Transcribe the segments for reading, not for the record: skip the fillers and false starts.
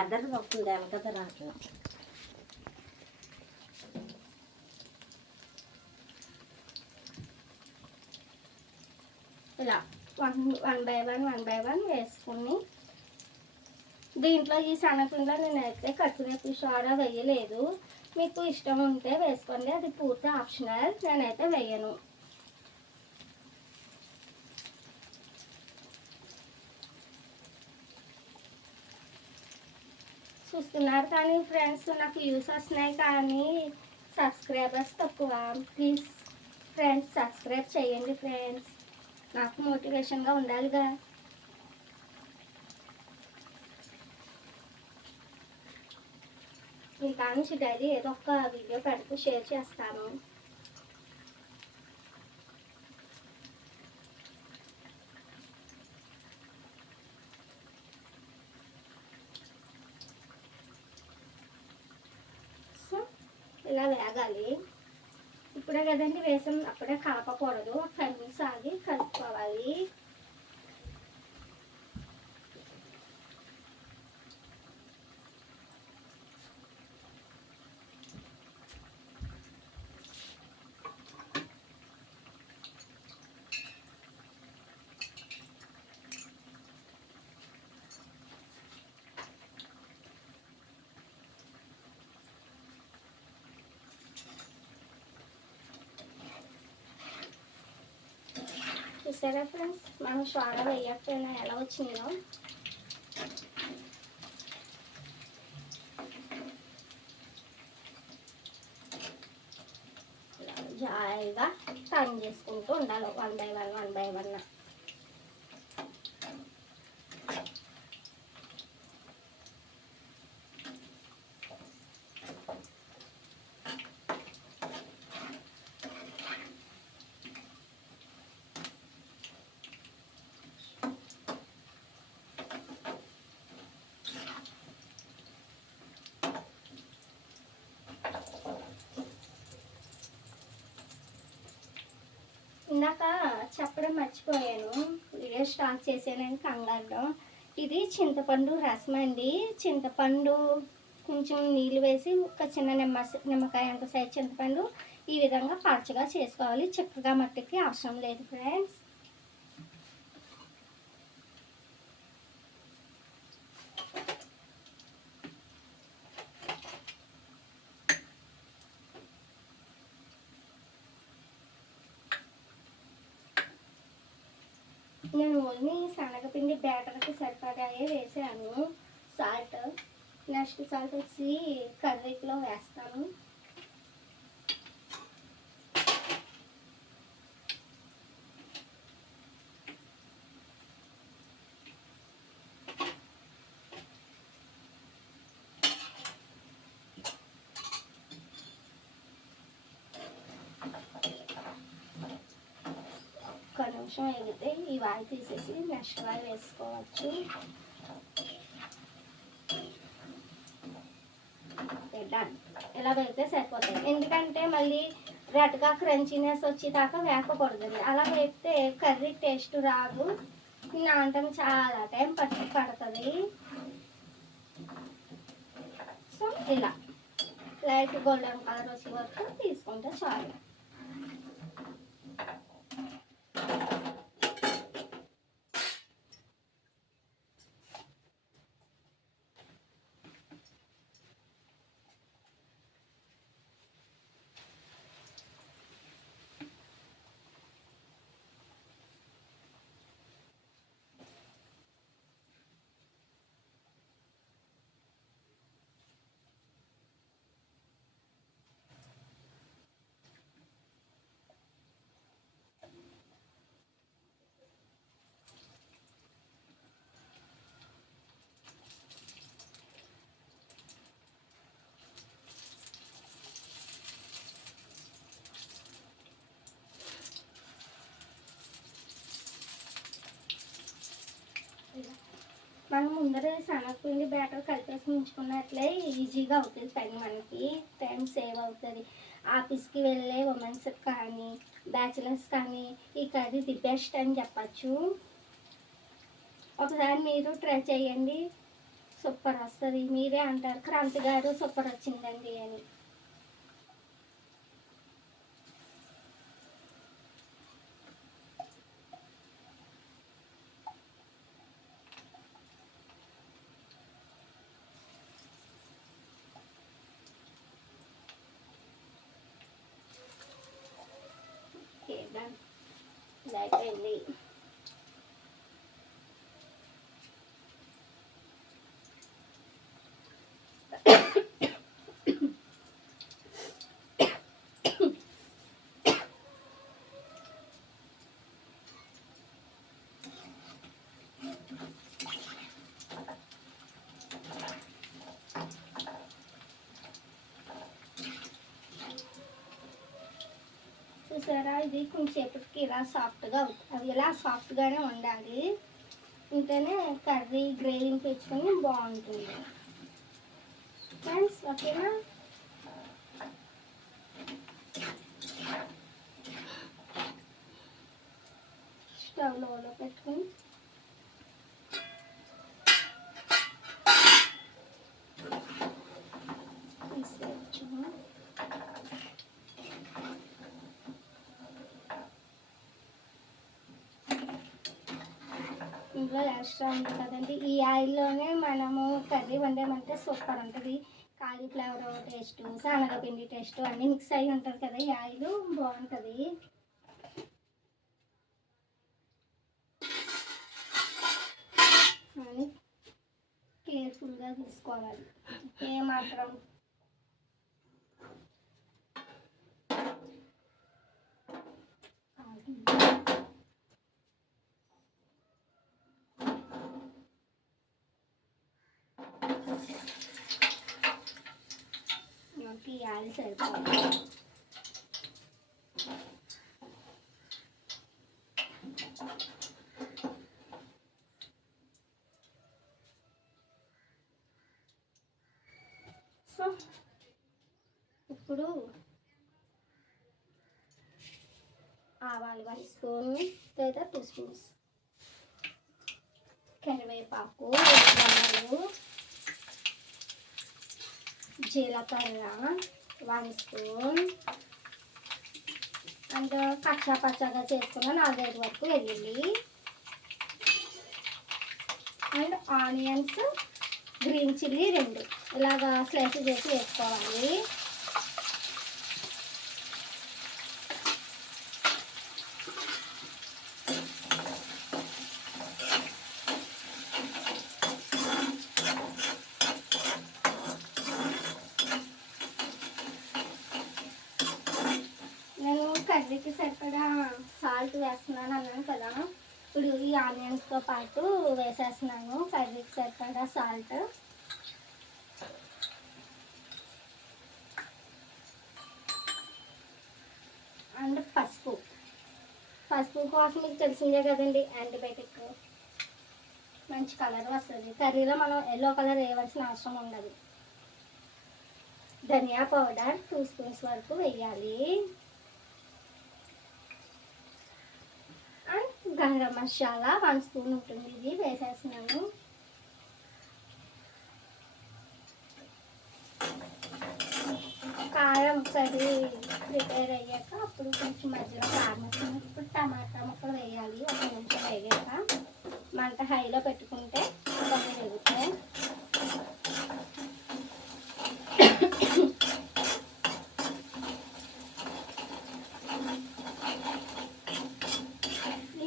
ఎద్దరు వస్తుంది వెనకద రాక ఇలా వన్ బై వన్ వేసుకుని దీంట్లో ఈ శనగపిండిలో నేనైతే కత్తిరేపు సోడా వేయలేదు. మీకు ఇష్టం ఉంటే వేసుకోండి, అది పూర్తి ఆప్షనల్. నేనైతే వేయను. చూస్తున్నారు కానీ ఫ్రెండ్స్ నాకు వ్యూస్ వస్తున్నాయి కానీ సబ్స్క్రైబర్స్ తక్కువ. ప్లీజ్ ఫ్రెండ్స్ సబ్స్క్రైబ్ చేయండి ఫ్రెండ్స్, నాకు మోటివేషన్గా ఉండాలిగా. ఈ కానీ డైలీ ఏదో ఒక వీడియో పెడుతూ షేర్ చేస్తాను. సో ఇలా వేగాలి. ఇప్పుడే కదండి వేసాం, అప్పుడే కలపకూడదు. 5 నిమిషాలు ఆగి కలుపుకోవాలి. చూసారా ఫ్రెండ్స్, మనం సోడా వేయకపోయినా ఎలా వచ్చిందో. జాయిగా టర్న్ చేసుకుంటూ ఉండాలి, వన్ బై వన్. ఇందాక చెప్పడం మర్చిపోయాను, వీడియో స్టార్ట్ చేసానని కంగారులో. ఇది చింతపండు రసం అండి. చింతపండు కొంచెం నీళ్ళు వేసి ఒక చిన్న నిమ్మకాయ అంత సైజ్ చింతపండు ఈ విధంగా పలచగా చేసుకోవాలి. చిక్కగా మట్టికి అవసరం లేదు ఫ్రెండ్స్. నేను ఓన్లీ శనగపిండి బ్యాటర్కి సరిపడాయే వేసాను సాల్ట్. నెక్స్ట్ సాల్ట్ వచ్చి కర్రీలో వేస్తాను. ఒక్క నిమిషం వేగితే ఈ వాయి తీసేసి నెక్స్ట్ వాయి వేసుకోవచ్చు. డన్. ఇలా వేగితే సరిపోతాయి, ఎందుకంటే మళ్ళీ రెడ్గా క్రంచీనెస్ వచ్చేదాకా వేపకూడదు. అలా వేగితే కర్రీ టేస్ట్ రాదు, నానటం చాలా టైం పడుతుంది. సో ఇలా లైట్ గోల్డెన్ కలర్ వచ్చే వరకు తీసుకుంటే చాలు. మనం ముందర శనగపిండి బ్యాటర్ కలిపేసి ఉంచుకున్నట్లే ఈజీగా అవుతుంది పని, మనకి టైం సేవ్ అవుతుంది. ఆఫీస్కి వెళ్ళే ఉమెన్స్ కానీ బ్యాచిలర్స్ కానీ ఈ కర్రీ ది బెస్ట్ అని చెప్పచ్చు. ఒకసారి మీరు ట్రై చేయండి. సూపర్ వస్తుంది. మీరే అంటారు క్రాంతి గారు సూపర్ వచ్చిందండి అని. అయిపోయింది. చూసారా, ఇది కొంచెంసేపటికి ఇలా సాఫ్ట్గా అవి ఇలా సాఫ్ట్గానే ఉండాలి. ఉంటేనే కర్రీ గ్రేవీ తెచ్చుకొని బాగుంటుంది ఫ్రెండ్స్. ఓకేనా? స్టవ్ లోలో పెట్టుకుని తీసేయచ్చు. ఇంట్లో ఎక్స్ట్రా ఉంది కదండి, ఈ ఆయిల్లోనే మనము కర్రీ వండామంటే సూపర్ ఉంటుంది. కాలీఫ్లవర్ టేస్ట్, శనగపిండి టేస్ట్ అన్నీ మిక్స్ అయ్యి ఉంటుంది కదా, ఈ ఆయిల్ బాగుంటుంది. అని కేర్ఫుల్గా తీసుకోవాలి. ఏమాత్రం ఈ ఆయిల్ సరిపోవాలి. సో ఇప్పుడు ఆవాలు 1 స్పూన్ లేదా 2 స్పూన్స్, కరివేపాకు, జీలకర్ర 1 స్పూన్, అండ్ పచ్చగా చేసుకున్న 4-5 వరకు వెల్లుల్లి, అండ్ ఆనియన్స్, గ్రీన్ చిల్లీ 2 ఇలాగా స్లైస్ చేసి వేసుకోవాలి. నేను కర్రీకి సరిపడా సాల్ట్ వేస్తున్నాను అన్నాను కదా, ఇప్పుడు ఈ ఆనియన్స్తో పాటు వేసేస్తున్నాను కర్రీకి సరిపడా సాల్ట్. అండ్ పసుపు కోసం మీకు తెలిసిందే కదండి, యాంటీబయాటిక్ మంచి కలర్ వస్తుంది. కర్రీలో మనం ఎల్లో కలర్ వేయవలసిన అవసరం ఉండదు. ధనియా పౌడర్ 2 స్పూన్స్ వరకు వేయాలి. అండ్ గరం మసాలా 1 స్పూన్ ఉంటుంది, ఇది వేసేస్తున్నాను. కారం ఒకసారి ప్రిపేర్ అయ్యాక అప్పుడు కొంచెం మధ్యలో కారం వచ్చినప్పుడు టమాటా ముక్కలు వేయాలి. 1 నిమిషం వేగాక మంట హైలో పెట్టుకుంటే కొన్ని వేగుతాయి.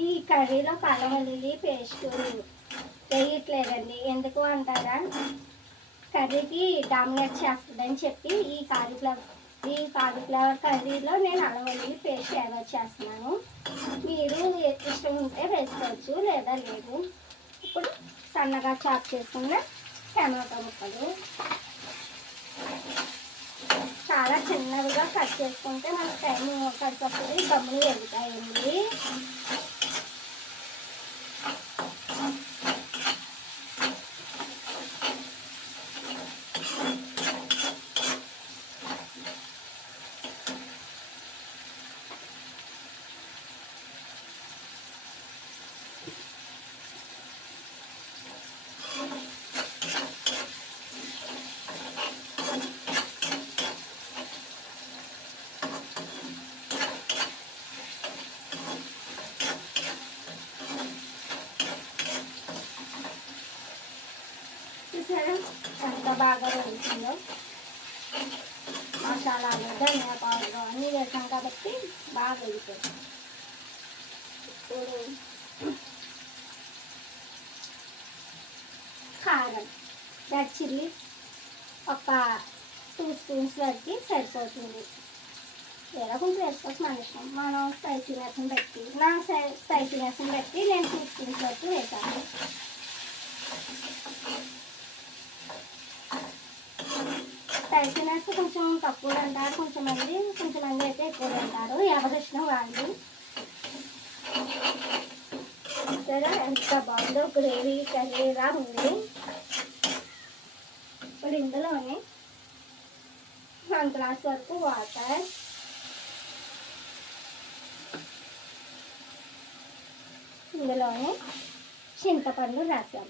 ఈ కర్రీలో అల్లం వెల్లుల్లి పేస్ట్ వేయట్లేదండి, ఎందుకు అంటారా, కర్రీకి డామినేట్ చేస్తుందని చెప్పి ఈ కాలీఫ్లవర్ కర్రీలో నేను అల్లం వెల్లుల్లి పేస్ట్ యాడ్ చేస్తున్నాను. మీరు ఇష్టం ఉంటే వేసుకోవచ్చు, లేదా లేదు. ఇప్పుడు సన్నగా చాప్ చేసుకున్న టమాటా ముక్కలు చాలా చిన్నవిగా కట్ చేసుకుంటే మనకు టైం కలిసి గమ్ములు వెళ్తాయండి. చూసారా ఎంత బాగా వేస్తుందో. మసాలాలు ధనియా పౌడర్ అన్నీ వేసాం కాబట్టి బాగా వేగుతుంది. ఇప్పుడు కారం, రెడ్ చిల్లీ ఒక 2 స్పూన్స్ వరకు సరిపోతుంది. లేదా కొంచెం వేసుకోవచ్చు మన ఇష్టం. మనం స్పైసీనెస్ని బట్టి నా స్పైసీనెస్ని బట్టి నేను 2 స్పూన్స్ వరకు వేసాను. స్పైసీనెస్ కొంచెం తక్కువ అంటారు కొంచెమంది అయితే ఎక్కువ అంటారు. ఎవరి ఇష్టం వాళ్ళు. సరే ఎంత బాగుందో గ్రేవీ కర్రీలా ఉంది. ఇప్పుడు ఇందులోనే 1 గ్లాస్ వరకు వాటర్, ఇందులోనే చింతపండు రసం,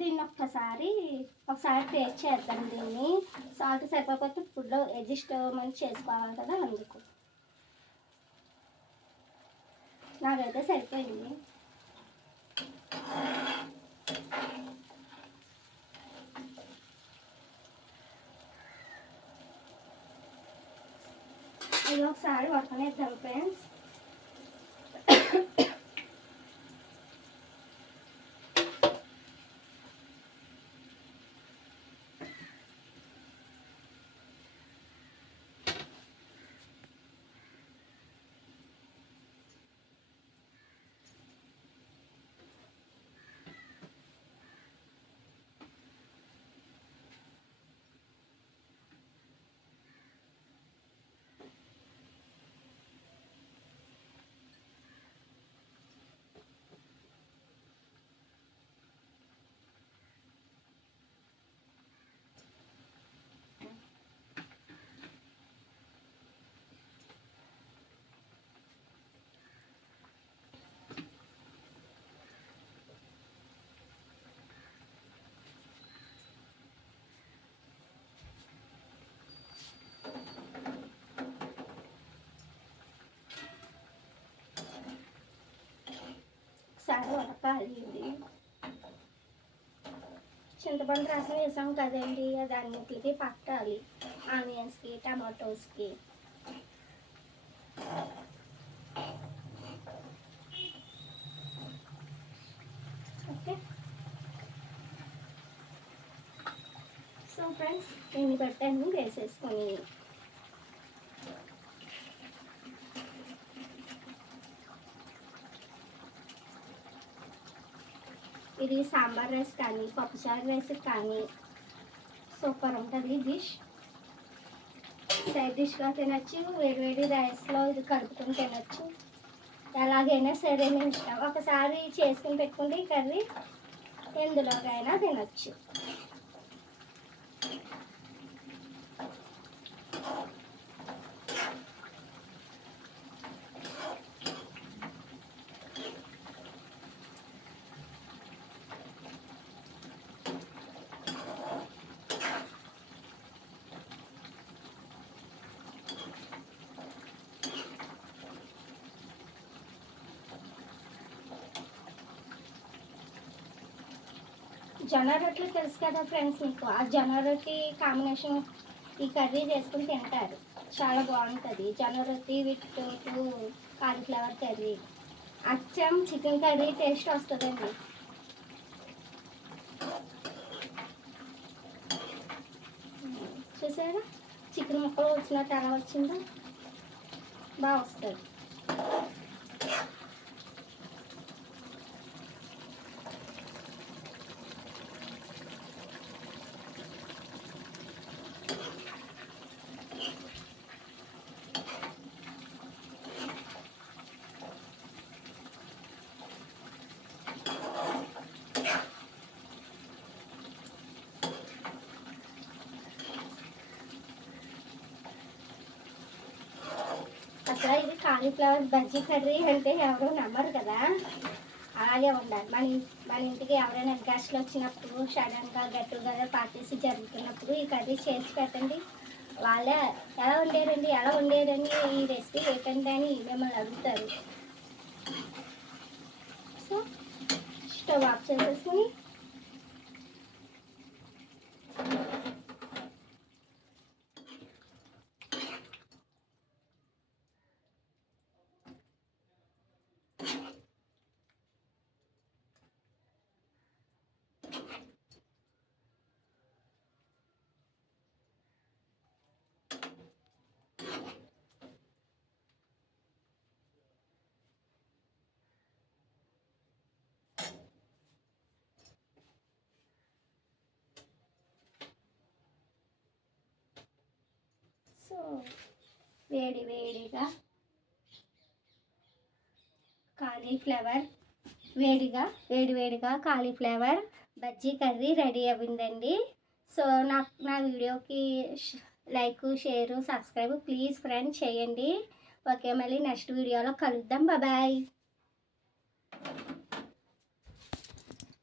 దీన్ని ఒకసారి టేస్ట్ చేద్దాం. దీన్ని సాల్ట్ సరిపోతే ఫుడ్లో అడ్జస్ట్మెంట్ చేసుకోవాలి కదా, అందుకు నాకైతే సరిపోయింది. ఇది ఒకసారి ఉడకనిద్దాం ఫ్రెండ్స్. ఒకసారి ఉడకాలి. ఇది చింతపండు రసం వేసాం కదండి, అది అన్నిటికి పట్టాలి. ఆనియన్స్కి, టమాటోస్కి. ఓకే, సో ఫ్రెండ్స్ దీన్ని పెట్టాను వేసేసుకొని ఇది సాంబార్ రైస్ కానీ పప్పుచారు రైస్ కానీ సూపర్ ఉంటుంది డిష్. సైడ్ డిష్గా తినచ్చు, వేడివేడి రైస్లో ఇది కలుపుకొని తినచ్చు. ఎలాగైనా సరే మీ ఇష్టం. ఒకసారి చేసుకుని పెట్టుకుంటే ఈ కర్రీ ఎందులోకైనా తినచ్చు. జొన్న రొట్టెలు తెలుసు కదా ఫ్రెండ్స్ మీకు. ఆ జొన్న రొట్టి కాంబినేషన్ ఈ కర్రీ చేసుకుని తింటారు, చాలా బాగుంటుంది. జొన్న రొట్టి విత్ కాలీఫ్లవర్ కర్రీ, అచ్చం చికెన్ కర్రీ టేస్ట్ వస్తుందండి. చూసారా చికెన్ ముక్కలు వచ్చినట్టు ఎలా వచ్చిందో, బాగా వస్తుంది. అసలు ఇది కాలీఫ్లవర్ బజ్జీ కర్రీ అంటే ఎవరు నమ్మరు కదా, అలాగే ఉండాలి. మన ఇంటికి ఎవరైనా గెస్ట్లు వచ్చినప్పుడు, సడన్గా గెట్ టుగెదర్ పార్టీస్ జరుగుతున్నప్పుడు ఈ కర్రీ చేసి పెట్టండి, వాళ్ళే ఎలా వండారండి ఈ రెసిపీ ఏంటంటే అని మిమ్మల్ని అడుగుతారు. సో స్టవ్ ఆఫ్ చేసేసుకుని సో వేడిగా కాలీఫ్లవర్ వేడిగా కాలీఫ్లవర్ బజ్జీ కర్రీ రెడీ అవ్విందండి. సో నా వీడియోకి like, share, subscribe please friends చేయండి. ఓకే, మళ్ళీ నెక్స్ట్ వీడియోలో కలుద్దాం. బాయ్.